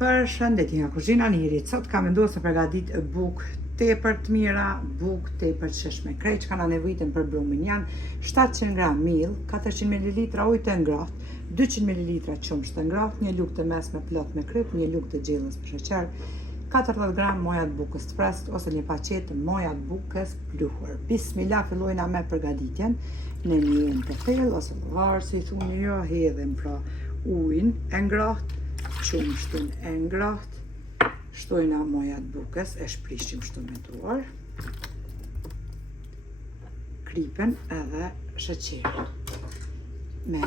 Përshëndetje nga kuzhina Nirit. Sot kam vendosur të përgatit bukë tepër të mira, bukë tepër të shishme. Krejt që kanë nevojën për brumin janë 700 gram miell, 400 ml ujë të ngrohtë, 200 ml qumësht të ngrohtë, një lugë të mesme plot me kryp, një lugë të gjellës për sheqer, 40 gram moja të bukës të freskët ose një paqetë moja të bukës pluhur. Bismillah, fillojna me përgatitjen në një të thellë ose varë si thuni ju, hedhim pra ujin e ngrohtë, qumshtin e ngrohtë, shtojna moja të bukës, e shprishim shtu me duar, krypën edhe sheqerin. Me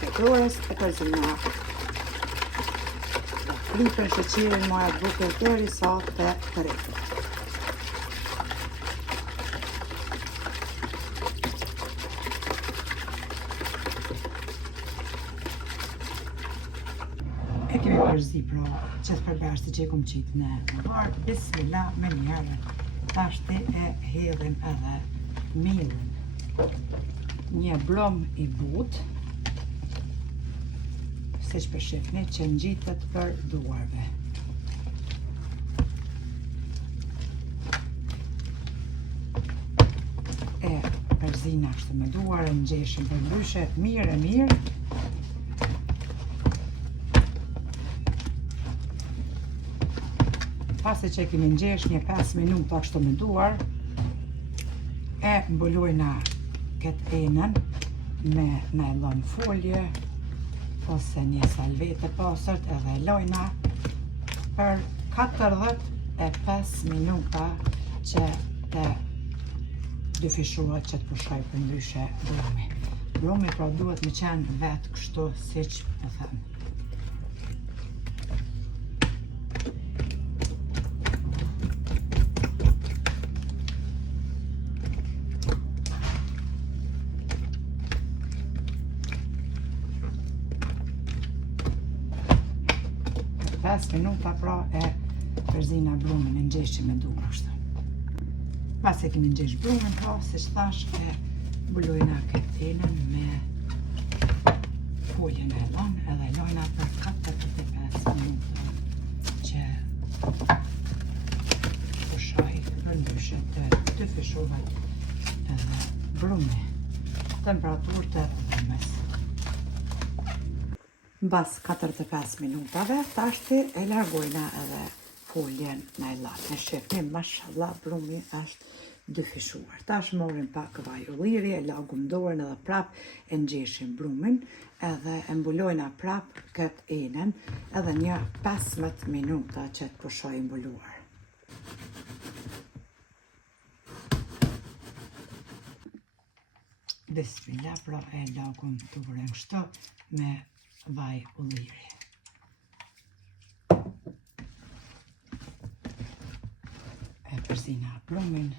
petrores e përzina krypën, sheqerin, moja të bukës derisa të tërheqet. E kemi përzi pra qëtë përbërshti që i kom qitë në varë, bismillah me njerë, tashti e hedhim edhe miellin. Një blom i but, si që përshifni, që ngjitet për duarve. E përzina kështu me duar, e ngjeshim për ndryshe, mirë. Pasi që kemi ngjesh një 5 minuta kështu me duar, e mbulojna këtë enën me nylon folje ose një salvetë pastërt edhe e lojna për 45 minuta që të dyfishohet që të pushoj për ndryshe brumi. Brumi pra duhet me qenë vetë kështu siç e them. Për 5 minuta pra e përzina brumin, e ngjeshim me duar kështu. Pas e kemi ngjesh brumin pra, si që thash, e mbulojna këtë enën me folje nylon edhe lojna për 45 minuta që pushoj për ndryshe të dyfishohet edhe brumi. Temperaturë të dhomës. Mbas 45 minutave, tashti e largojna edhe foljen nylon. E shifni, mashallah, brumi është dyfishuar. Tash morim pak vaj ulliri, e lagum dorën edhe prap e ngjeshim brumin, edhe e mbulojna prap këtë enën edhe një 15 minuta që të pushoj mbuluar. Bismillah, pra e lagum dorën kështu me vaj ulliri. E përzina brumin.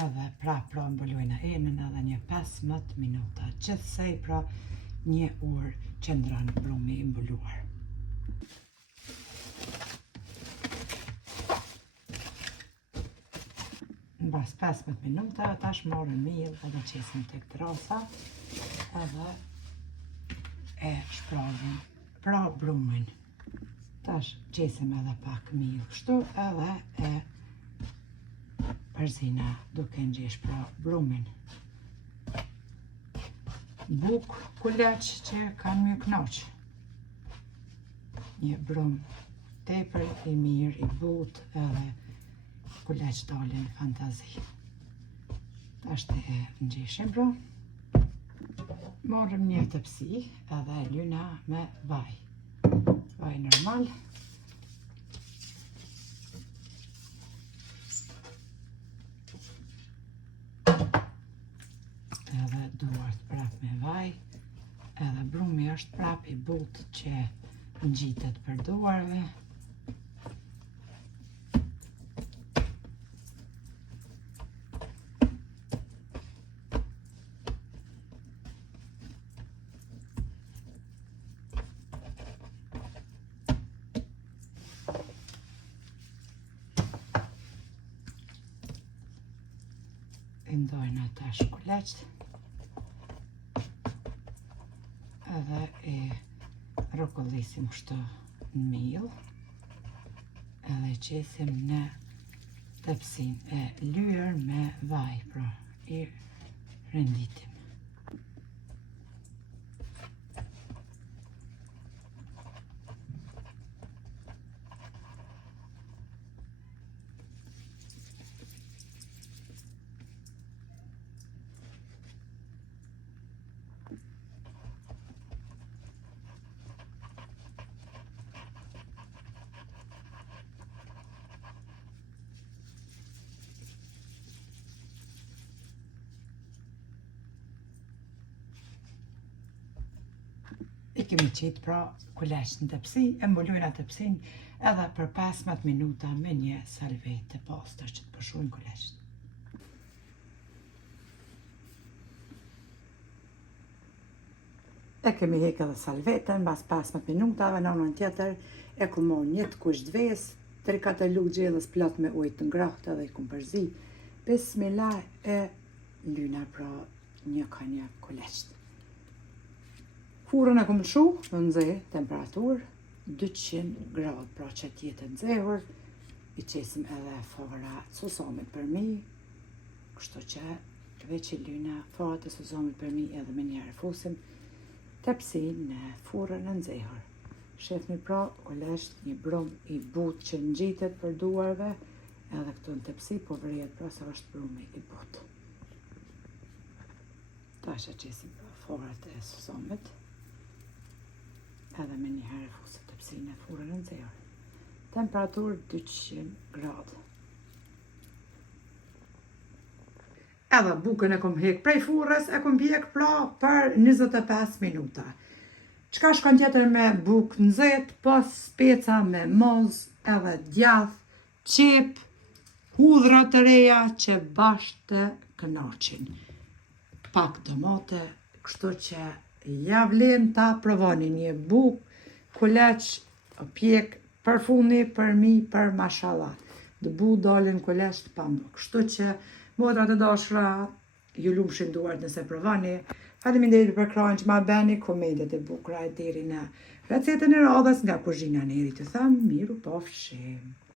Edhe pra mbulojna enën edhe një 15 minuta, gjithsej pra një orë qëndron brumi i mbuluar. Mbas 15 minuta, tash morëm miell edhe qesim tek terasa edhe e shpravim pra brumin. Tash qesim edhe pak miell kështu edhe e përzina duke ngjesh pra brumin. Bukë kuleç që kanë më kënaq. Një brum tepër i mirë, i butë edhe kuleç dalin fantazi. Tashti e ngjeshim pra. Morëm një tepsi edhe e lyna me vaj. Vaj normal. Edhe duart prap me vaj, edhe brumi është prap i butë që ngjitet për duarve. mendojnë ata shkuleqt. Edhe e rokollisim kështu në miell. Edhe qesim në tepsin e lyer me vaj, pra i renditim. I kemi qitë pra kuleqt në tepsi, e mbulojna tepsin edhe për 15 minuta me një salvet të pastër që të përshujnë kuleqt. E kemi hek edhe salvetën, bas 15 minutave, në anën tjetër e ku morë një të kusht ves, 3-4 lugë gjellës plot me ujë të ngrohtë edhe i kum përzi. Bismillah e lyna pra një kanjak kuleqt. Furën e kom lëshu në nxehë, temperaturë 200 gradë, pra që t'jetë nxehur. I qesim edhe fara susomit për mi, kështu që veç i lyna farat e susomit për mi edhe me njerë fusim tepsin në furën e nxehur. Shefni pra kuleqt një brum i butë që ngjitet për duarve, edhe këtu në tepsi po vrihet pra se është brumi i butë. Tash e qesim pra farat e susomit. Edhe me një herë fusit tepsin e furën e nxehur. Temperaturë 200 gradë. Edhe bukën e kom hek prej furrës, e kom pjek pra për 25 minuta. Qka shkon tjetër me bukë nxehtë, pas speca me moz, edhe djath, qep, hudhra të reja që bashkë të kënaqin. Pak domate, kështu që ja vlen ta provoni një bukë kuleq pjek përfuni për mi për mashallah. Dëbu dalin kuleq të pambuk. Kështu që motrat e dashura, ju lumshin duart nëse provoni. Faleminderit për krahun që ma beni, komentet e bukura deri në recetën e radhës nga kuzhina Neri. Të them miru pafshim.